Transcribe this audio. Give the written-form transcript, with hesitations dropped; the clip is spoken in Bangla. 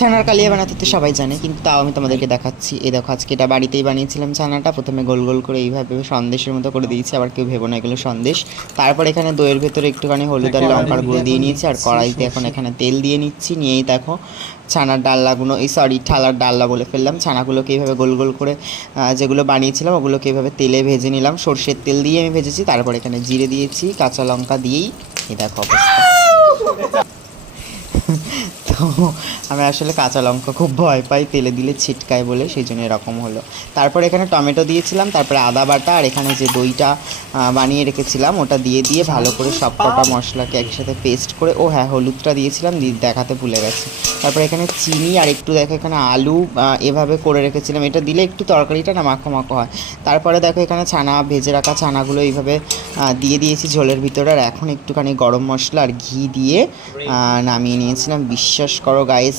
ছানার কালিয়া বানাতে তো সবাই জানে, কিন্তু তাও আমি তোমাদেরকে দেখাচ্ছি। এই দেখো, আজকে এটা বাড়িতেই বানিয়েছিলাম ছানাটা। প্রথমে গোল গোল করে এইভাবে সন্দেশের মতো করে দিয়েছি, আবার কেউ ভেবো না এগুলো সন্দেশ। তারপর এখানে দইয়ের ভেতরে একটুখানি হলুদ আর লঙ্কার গুঁড়ো দিয়ে নিয়েছি, আর কড়াইতে এখন এখানে তেল দিয়ে নিচ্ছি। নিয়েই দেখো ছানার ডাল্লাগুলো, ঠালার ডাল্লা বলে ফেললাম, ছানাগুলোকে এইভাবে গোল গোল করে যেগুলো বানিয়েছিলাম ওগুলোকে এইভাবে তেলে ভেজে নিলাম। সর্ষের তেল দিয়ে আমি ভেজেছি। তারপর এখানে জিরে দিয়েছি, কাঁচা লঙ্কা দিয়েই এই দেখো অবস্থা। তো আমি আসলে কাঁচা লঙ্কা খুব ভয় পাই, তেলে দিলে ছিটকায় বলে, সেই জন্য এরকম হলো। তারপর এখানে টমেটো দিয়েছিলাম, তারপরে আদা বাটা, আর এখানে যে দইটা বানিয়ে রেখেছিলাম ওটা দিয়ে ভালো করে সব কটা মশলাকে একসাথে পেস্ট করে, ও হ্যাঁ হলুদটা দিয়েছিলাম, দেখাতে ভুলে গেছি। তারপর এখানে চিনি আর একটু দেখো এখানে আলু এভাবে করে রেখেছিলাম, এটা দিলে একটু তরকারিটা না মাখো মাখো হয়। তারপরে দেখো এখানে ছানা, ভেজে রাখা ছানাগুলো এইভাবে দিয়ে দিয়েছি ঝোলের ভিতরে। আর এখন একটুখানি গরম মশলা আর ঘি দিয়ে নামিয়ে নিয়েছিলাম। বিশ্বাস করো গাইস,